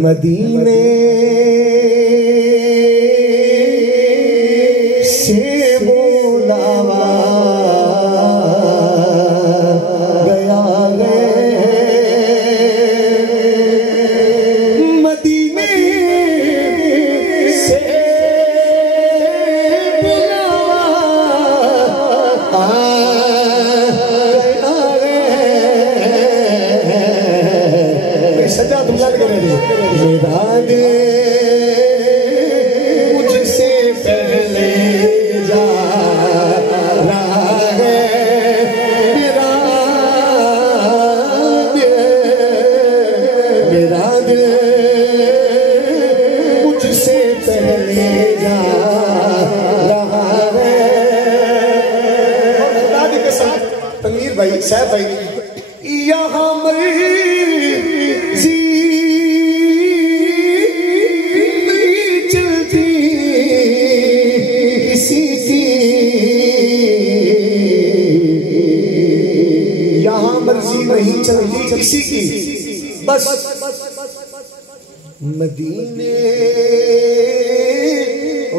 मदीने से बुलावा गया है, मदीने से बुलावा सजा तुम लग गए मेरा दिल मुझसे पहले जा रहा है, मेरा दिल मुझसे पहले जा रहा है। तनवीर भाई, सैफ भाई, यहाँ मर्जी नहीं चलती किसी की, बस मदीने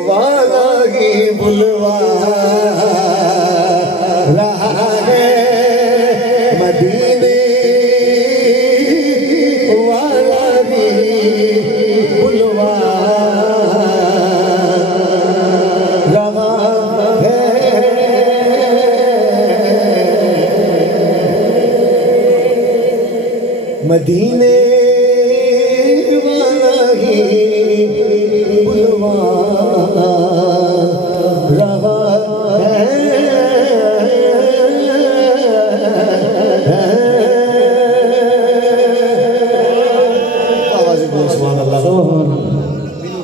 वाला ही बुलवा रहा है, मदीने वाला ही बुलवा रहा है। मदीने वाला ही बुलवा रहा है।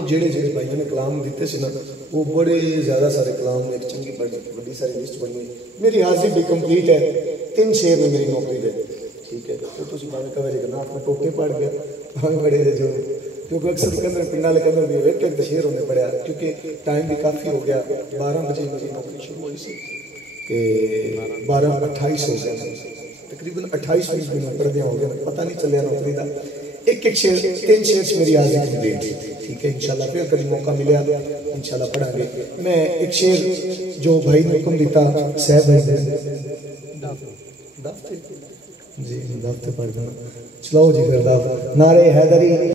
जेड़े जेड़े भाइयों ने कलाम दिते सी ना, वो बड़े ज्यादा सारे कलाम, मेरी चंगी बड़ी सारी लिस्ट बनी। मेरी हाजिरी भी कंप्लीट है, 3 शेर में मेरी नौकरी दे, ठीक है। तो तुम भावे कवे जगन्नाथ में टोटे पड़ गया भावे बड़े जो, क्योंकि अक्सर कहते पिंडा के अंदर भी एक शेर होने पड़ा, क्योंकि टाइम भी काफ़ी हो गया। 12 बजे मेरी नौकरी शुरू हुई सी, 12:28 हो गया, तकरीबन 28 मिनट भी पर्दे हो गया, पता नहीं चलिया नौकरी का। एक शेर, 3 शेर से मेरी हाजिरी कंप्लीट, ठीक है। इंशाल्लाह फिर कभी मौका मिला इंशाल्लाह पढ़ांगे। मैं एक शेर जो भाई ने हुक्म दिता सैफ भाई जी, दाफ्ते पढ़ देना। चलो जी फिर नारे हैदरी।